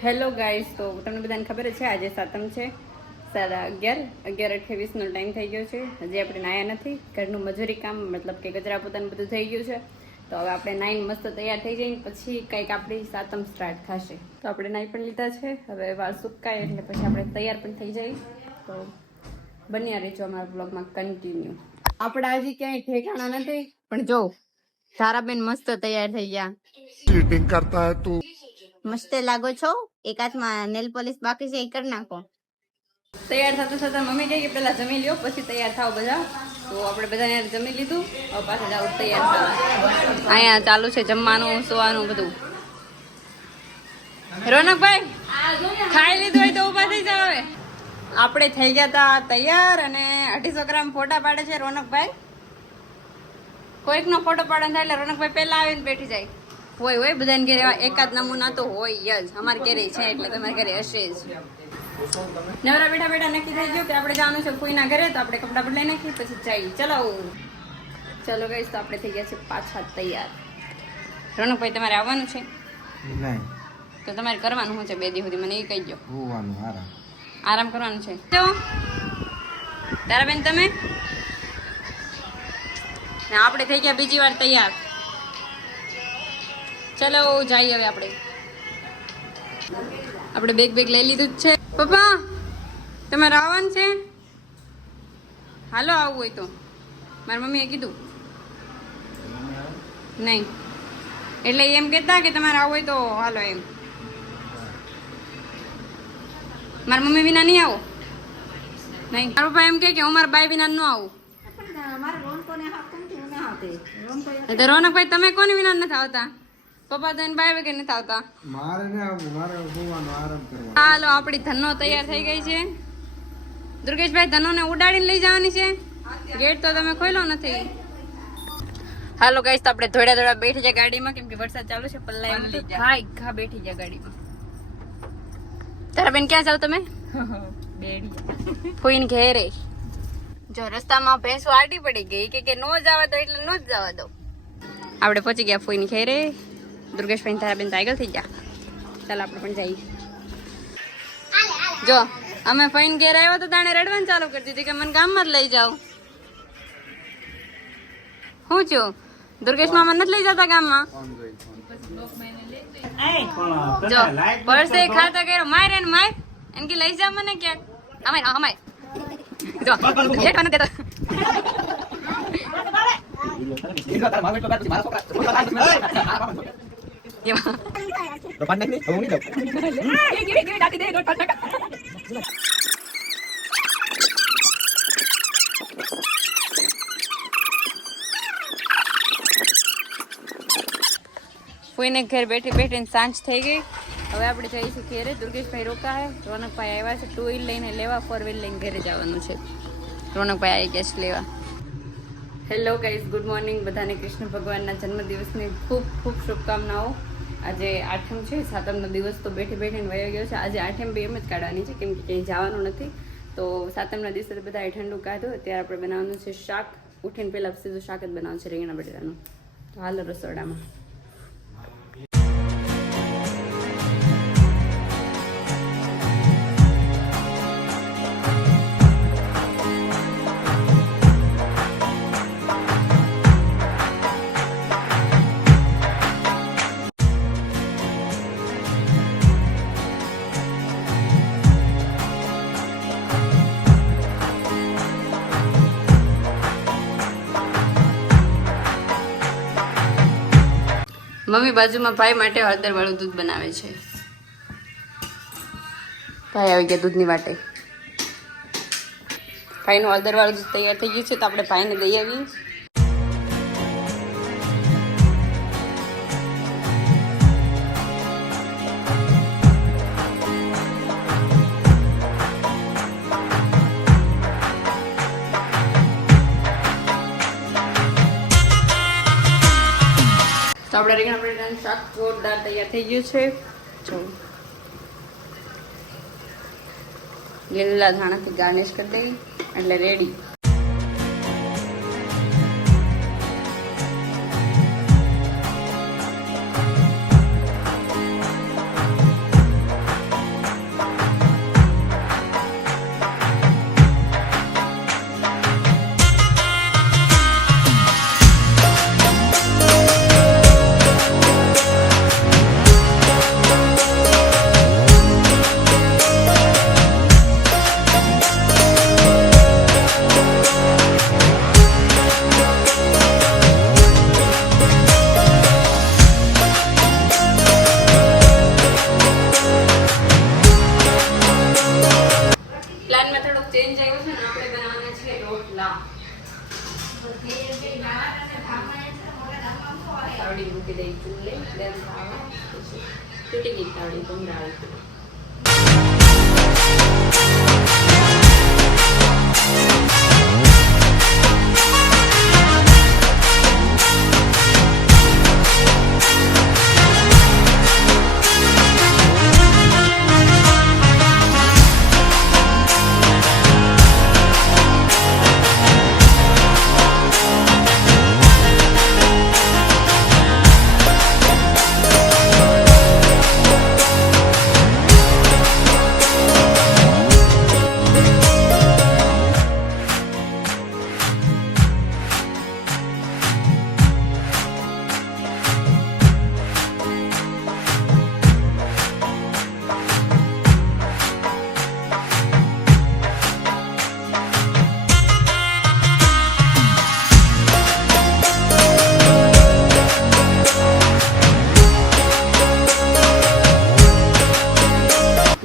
Hello guys, તો તમને બધાને ખબર છે આજે સાતમ છે. 11:28 નો ટાઈમ થઈ ગયો છે. હજી આપણે નાયા નથી. ઘરનું મજૂરી કામ મતલબ કે કચરા પોતાનું બધું થઈ ગયું છે. તો હવે આપણે નાઈને મસ્ત તૈયાર થઈ જઈએ પછી કંઈક આપણી સાતમ સ્ટાર્ટ થશે. તો આપણે નાઈ પણ લીધા છે. હવે વાળ સુકાય એટલે પછી આપણે તૈયાર પણ થઈ જઈએ. તો બન્યા રહેજો અમારા બ્લોગમાં કન્ટિન્યુ. આપણે હજી ક્યાંય ઠેકાણા નથી, પણ જો તારાબેન મસ્ત તૈયાર થઈ ગયા. चीटिंग करता है तू। મસ્ત લાગો છો. એક હાથમાં નેલ પોલિશ બાકી છે, એ કરી નાખો. તૈયાર થતા થતા મમ્મી કહે કે પેલા જમી લ્યો પછી તૈયાર થાવ બધા. તો આપણે બધાને જમી લીધું. હવે પાછા જાવ તૈયાર થવા. અહીંયા ચાલુ છે જમવાનું, સુવાનું બધું. રોનકભાઈ ખાઈ લીધું હોય તો ઉભા થઈ જાવ. હવે આપણે થઈ ગયા હતા તૈયાર અને 250 ગ્રામ ફોટા પાડે છે રોનકભાઈ. કોઈકનો ફોટો પાડે થાય એટલે રોનકભાઈ પહેલા આવીને બેઠી જાય. હોય બધાને ઘરે એકાદ નમૂના તો હોય જ. અમારે ઘરે છે એટલે તમારે ઘરે હશે જ. નવરા બેઠા બેઠા નક્કી થઈ ગયું કે આપણે જવાનું છે ફોઈના ઘરે. તો આપણે કપડાં બદલાઈ નાખી પછી જઈએ. ચલો ગઈશ. તો આપણે થઈ ગયા છે પાછા તૈયાર. રોનકભાઈ તમારે આવવાનું છે? નહીં તો તમારે કરવાનું શું છે 2 દિવસ સુધી મને એ કહી દો. હોવાનું આરામ કરવાનું છે. તો તારાબેન તમે ને આપણે થઈ ગયા બીજી વાર તૈયાર. ચલો જઈએ હવે. આપણે બેગ લઈ લીધું જ છે. પપ્પા તમારે આવવાનું છે? હાલો આવવું હોય તો. મારી મમ્મીએ કીધું નહીં એટલે એમ કહેતા કે તમારે આવવું હોય તો હાલો એમ. મારા મમ્મી વિના નહીં આવો? નહીં. મારા પપ્પા એમ કે હું મારા બાઈ વિના ન આવું. તો રોનકભાઈ તમે કોને વિના નથી આવતા? પપ્પા તો એને બાઈ વગર નથી આવતા. મારે ને આવું, મારે હોવાનું, આરામ કરવાનો. હાલો આપણી ધનો તૈયાર થઈ ગઈ છે. દુર્ગેશભાઈ ધનોને ઉડાડીને લઈ જવાની છે. ગેટ તો તમે ખોલ્યો નથી. હાલો ગાઈસ, તો આપણે થોડા બેઠી જાય ગાડીમાં કેમ કે વરસાદ ચાલુ છે. પલ્લા એમ ઘા બેઠી જાય ગાડીમાં. તારા બેન ક્યાં જાવ તમે? ફોઈને ઘેરે. જો રસ્તામાં ભેંસો આડી પડી ગઈ કે નો જવા દો એટલે નો જ જવા દો. આપણે પહોંચી ગયા ફોઈને ઘેરે. દુર્ગેશભાઈ તારા બેન તો આગળ થઈ ગયા. ચાલ આપણે પણ જઈએ. જો અમે ફોઈને ઘેર આવ્યા તો તાણે રડવાનું ચાલુ કરી દીધી કે મને ગામમાં જ લઈ જાઓ. શું છું દુર્ગેશ મામા નથી લઈ જતા ગામમાં? જો પરસે ખાતા કર્યો મારે ને માર એમ કે લઈ જા મને ક્યાંક. અમાય જો જેઠ મને દેતો. કોઈને ઘર બેઠીને સાંજ થઈ ગઈ. હવે આપણે જઈએ છીએ ઘેરે. દુર્ગેશભાઈ રોકા હે. રોનકભાઈ આવ્યા છે 2 વ્હીલ લઈને લેવા. 4 વ્હીલ લઈને ઘરે જવાનું છે. રોનકભાઈ આવી ગયા છે લેવા. Hello guys, good morning. બધાને કૃષ્ણ ભગવાનના જન્મદિવસની ખૂબ ખૂબ શુભકામનાઓ. આજે આઠમ છે. સાતમનો દિવસ તો બેઠીને વયો ગયો છે. આજે આઠમ બી એમ જ કાઢવાની છે કેમ કે ક્યાંય જવાનું નથી. તો સાતમના દિવસે બધાએ ઠંડુ કાઢ્યું. અત્યારે આપણે બનાવવાનું છે શાક. ઉઠીને પહેલાં સીધું શાક જ બનાવવાનું છે રીંગણા બટેટાનું. તો હાલો રસોડામાં. મમ્મી બાજુમાં ભાઈ માટે હળદર વાળું દૂધ બનાવે છે. ભાઈ આવી ગયા દૂધની વાટે. ભાઈનું હળદર વાળું દૂધ તૈયાર થઈ ગયું છે. તો આપણે ભાઈને દઈ આવીએ. તો આપણે રીંગણા બટેટાનું શાક જોરદાર તૈયાર થઈ ગયું છે. જો લીલા ધાણાથી ગાર્નિશ કરી દઈ એટલે રેડી. વાળી ભમરાળી.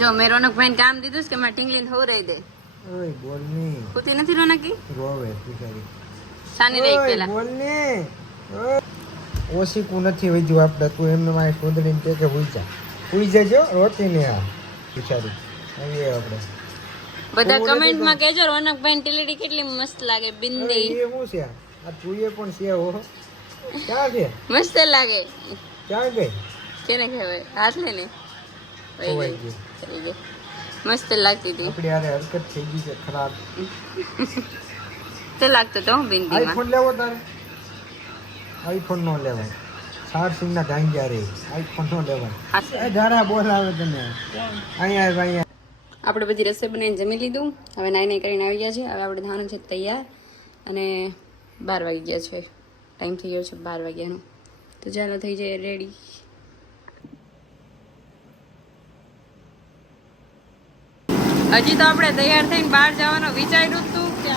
જો મેં રોનકભાઈને કામ દીધું છે કે મારે ટીંગલીને હોવરાઈ દે. ઓય બોલ ની હોતી નથી રોનકી? રોવે બિચારી. શાની રહી ઓય પેલા? બોલ ની ઓય. ઓશીકું નથી વજ્યું આપણે તું એમને મારે શોધડીને કે હુઈ જજો રોતી ને આ બિચારી આવીએ આપણે બધા કમેન્ટમાં કહેજો રોનકભાઈ ટીલીડી કેટલી મસ્ત લાગે બિંદી. એ શું છે આ તુંએ પણ છે હો ક્યાં છે મસ્ત લાગે. ક્યાં ગઈ કેને કહેવાય? હાથ લઈને ખોવાઈ ગઈ. થઈ ગઈ. મસ્ત લાગતી હતી. આપણી હારે હરકત થઈ ગઈ છે ખરાબ. તો લાગતો તો બિંદીમાં. આઈફોન લેવો તારે? આઈફોન નો લેવાય. સારસિંગ ના ગાંજા રે આઈફોન નો લેવાય. એ ધારા બોલાવે તને અહીંયા આપણે બધી રસોઈ બનાવીને જમી લીધું. હવે નાઈ નાઈ કરીને આવી ગયા છે. હવે આપણે ધાવાનું છે તૈયાર અને 12 વાગી ગયા છે. ટાઈમ થઈ ગયો છે 12 વાગ્યાનો. તો ચાલો થઈ જાય રેડી. હજી તો આપણે તૈયાર થઈને બહાર જવાનો વિચાર્યું હતું કે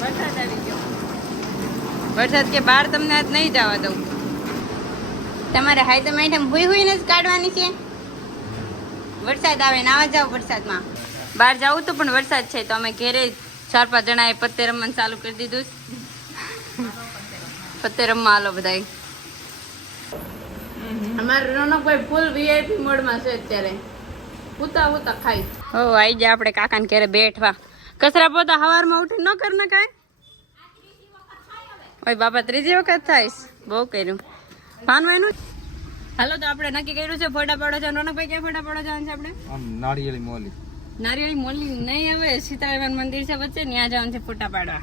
વરસાદ આવી ગયો. વરસાદ કે બહાર તમને આજ નહીં જવા દઉં. તમારે હાઈ તો મેડમ હુઈ ને જ કાઢવાની છે. વરસાદ આવે નાવા જાવ વરસાદમાં. બહાર જવું તો પણ વરસાદ છે તો અમે ઘેરે 4-5 જણાએ પત્તે રમવાનું ચાલુ કરી દીધું. પત્તે રમવા હાલો બધાય. અમારે રોનકભાઈ ફૂલ વીઆઈપી મોડમાં છે અત્યારે. ઉતા ખાઈ. હો આઈ ગયા આપણે કાકાને ઘરે બેઠવા. કચરા પોતા હવારમાં ઉઠી ન કર ને કાંઈ. ઓય બાપા ત્રીજી વખત થાઈશ. બહુ કર્યું. પાનવા એનું. હાલો તો આપણે નક્કી કર્યું છે ફોટા પાડવા જવાનું. રોનકભાઈ ક્યાં ફોટા પાડવા જવાનું છે આપણે? આમ નારિયેળી મોલી. નારિયેળી મોલી નહીં આવે. સીતારામ મંદિર છે વચ્ચે ત્યાં જવાનું છે ફોટા પાડવા.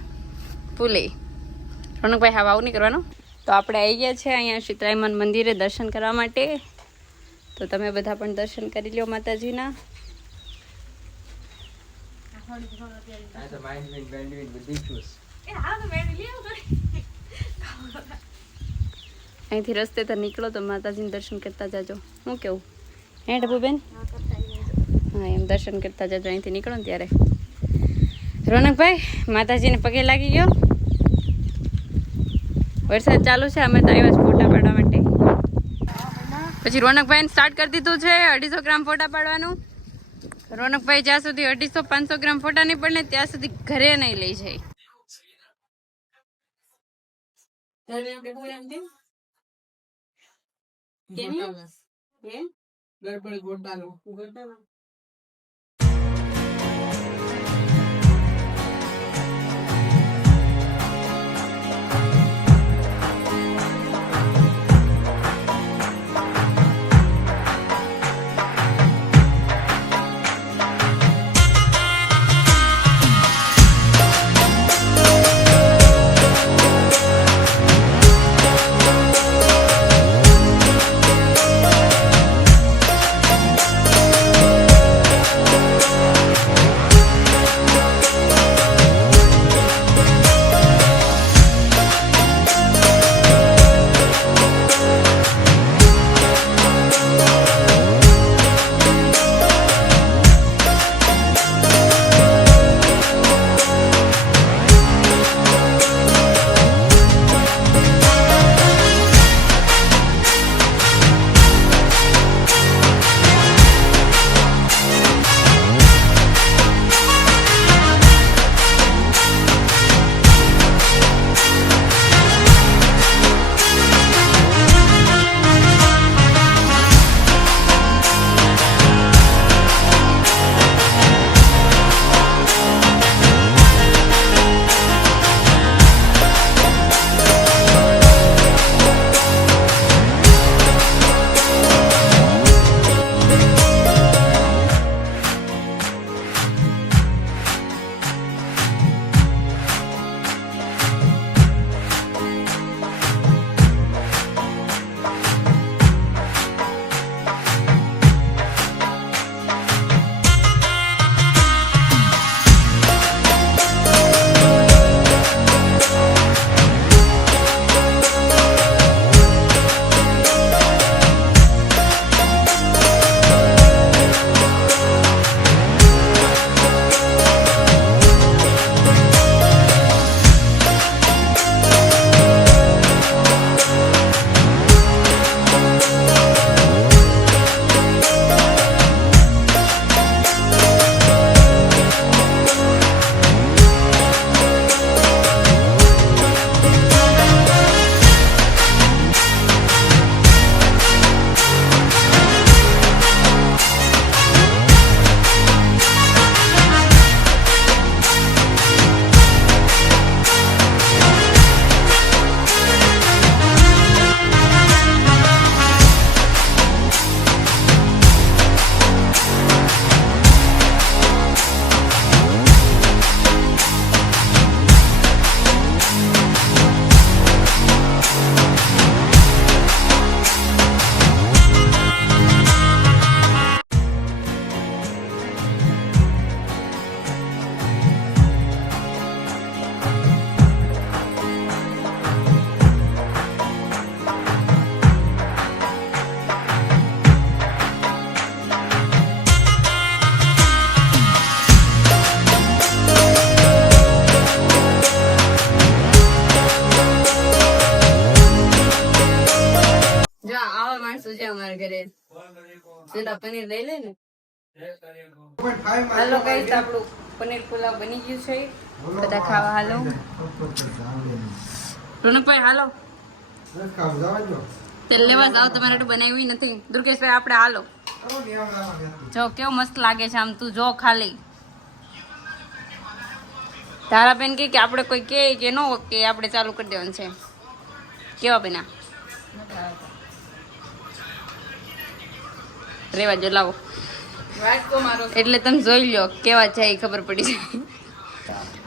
પુલે રોનકભાઈ હા આવું નહીં કરવાનું. તો આપણે આવી ગયા છે અહીંયા સીતારામ મંદિરે દર્શન કરવા માટે. તો તમે બધા પણ દર્શન કરી લ્યો માતાજીના. અહીંથી રસ્તે તો નીકળો તો માતાજીને દર્શન કરતા જાજો. હું કેવું હે ડબ્બુબેન? હા એમ દર્શન કરતા જાજો અહીંથી નીકળો ને ત્યારે. રોનકભાઈ માતાજીને પગે લાગી ગયો. વરસાદ ચાલુ છે. અમે તો આવ્યા છે ફોટા પાડવા માટે. પછી રોનકભાઈને સ્ટાર્ટ કરી દીધું છે 250 ગ્રામ ફોટા પાડવાનું. રોનકભાઈ જ્યાં સુધી 250-500 ગ્રામ ફોટા નહીં પડે ત્યાં સુધી ઘરે નહીં લઈ જાય. સીધા પનીર લઈ લે ને 0.5 માં હાલો ગાઈસ આપણું પનીર પુલાવ બની ગયું છે બધા ખાવા હાલો રોનકભાઈ હાલો બસ ખાવું જવા દો. તેલ લેવા જાવ તમારે એટલું બનાવ્યું નથી દુર્ગેશભાઈ આપણે હાલો આવો ને આમ લાવવા. જો કેવું મસ્ત લાગે છે આમ તું જો ખાલી તારા બેન કે આપણે કોઈ કે નો કે આપણે ચાલુ કરી દેવાનું છે કેવા બેના રેવા જો લાવો એટલે તમે જોઈ લો કેવા છે એ ખબર પડી જાય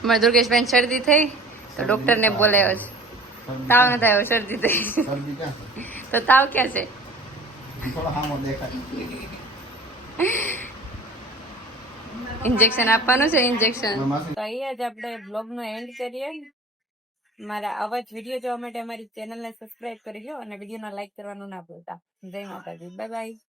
મારા દુર્ગેશભાઈ શરદી થઈ તો ડોક્ટરને બોલાવ્યો છે તાવ ન થાય શરદી થઈ તો તાવ ક્યાં છે ઇન્જેક્શન આપવાનું છે ઇન્જેક્શન તો અહીંયા જ આપણે બ્લોગ નો એન્ડ કરીએ મારા આવા જ વિડીયો જોવા માટે અમારી ચેનલને સબસ્ક્રાઇબ કરી દો અને વિડીયોને લાઈક કરવાનું ના ભૂલતા જય માતાજી બાય બાય